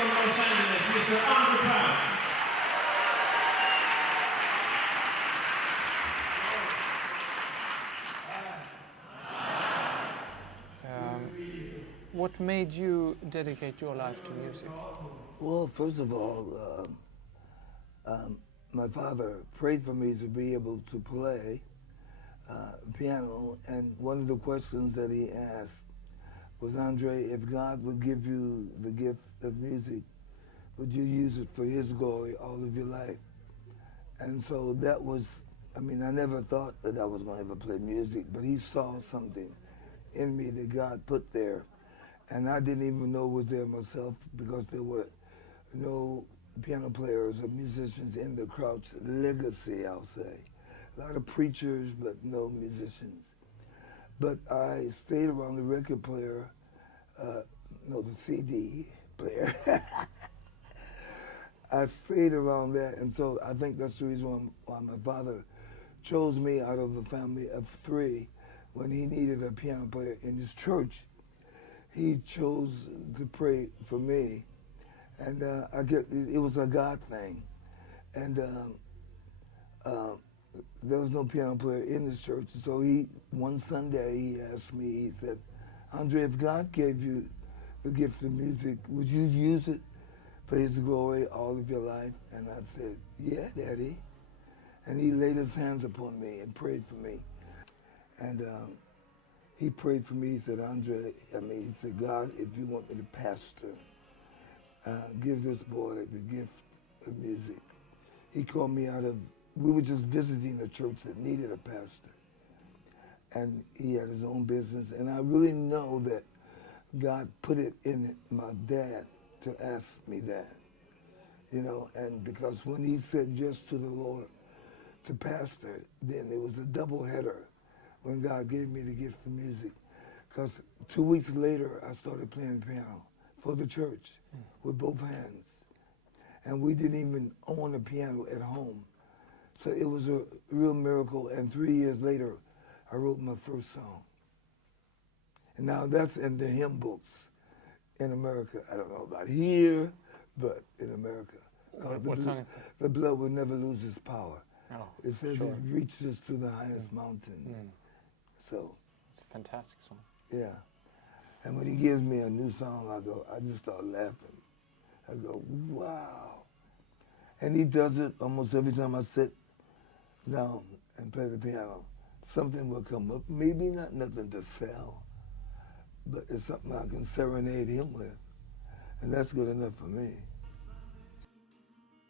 from Los Angeles, Mr. Andraé Crouch. What made you dedicate your life to music? Well, first of all, my father prayed for me to be able to play piano, and one of the questions that he asked was, Andraé, if God would give you the gift of music, would you use it for His glory all of your life? And so that was, I mean, I never thought that I was going to ever play music, but he saw something in me that God put there. And I didn't even know was there myself because there were no piano players or musicians in the Crouch legacy, I'll say. A lot of preachers, but no musicians. But I stayed around the record player, the CD player. I stayed around that, and so I think that's the reason why my father chose me out of a family of 3 when he needed a piano player in his church. He chose to pray for me, and it was a God thing. And there was no piano player in his church, so one Sunday he asked me, he said, Andraé, if God gave you the gift of music, would you use it for His glory all of your life? And I said, yeah, Daddy. And he laid his hands upon me and prayed for me. And he prayed for me. He said, Andraé, he said, God, if you want me to pastor, give this boy the gift of music. He called me we were just visiting a church that needed a pastor. And he had his own business. And I really know that God put it in my dad to ask me that, and because when he said yes to the Lord to pastor, then it was a double header when God gave me the gift of music. Because 2 weeks later, I started playing piano for the church with both hands. And we didn't even own a piano at home. So it was a real miracle. And 3 years later, I wrote my first song. And now that's in the hymn books in America. I don't know about here, but in America. What song is that? The blood will never lose its power. Oh, it says sure. It reaches to the highest mountain. So it's a fantastic song. Yeah. And when he gives me a new song, I just start laughing. I go, wow. And he does it almost every time I sit down and play the piano. Something will come up, maybe not nothing to sell, but it's something I can serenade him with. And that's good enough for me.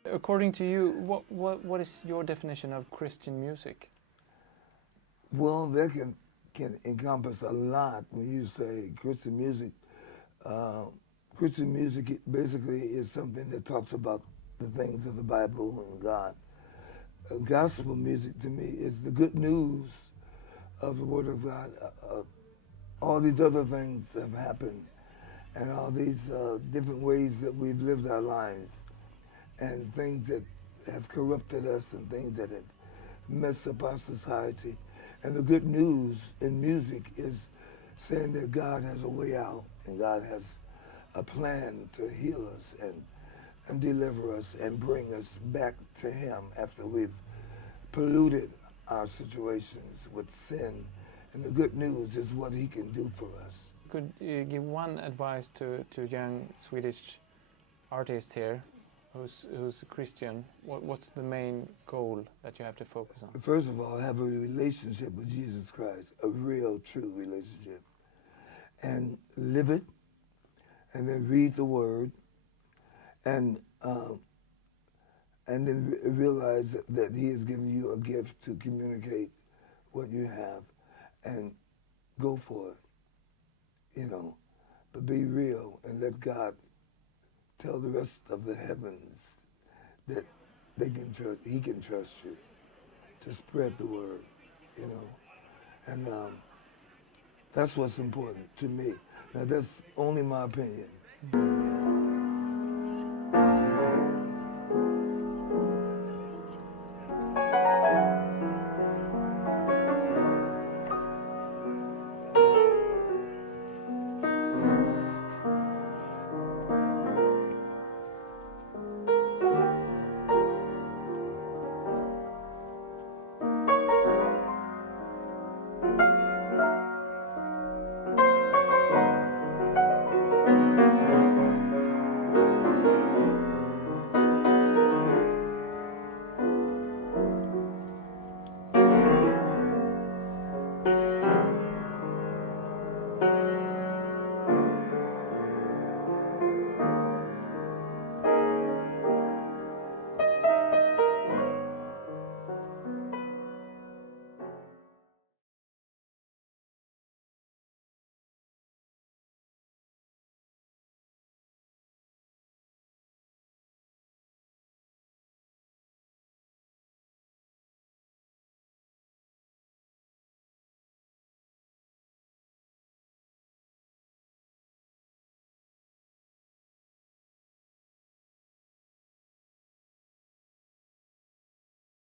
According to you, what is your definition of Christian music? Well, that can encompass a lot when you say Christian music. Christian music basically is something that talks about the things of the Bible and God. Gospel music to me is the good news of the Word of God. All these other things have happened, and all these different ways that we've lived our lives, and things that have corrupted us, and things that have messed up our society. And the good news in music is saying that God has a way out, and God has a plan to heal us and deliver us and bring us back to Him after we've polluted our situations with sin. And the good news is what He can do for us. Could you give one advice to young Swedish artist here who's a Christian? What's the main goal that you have to focus on? First of all, have a relationship with Jesus Christ, a real, true relationship. And live it, and then read the Word, and then realize that He has given you a gift to communicate what you have, and go for it, But be real and let God tell the rest of the heavens that He can trust you to spread the word, And that's what's important to me. Now, that's only my opinion.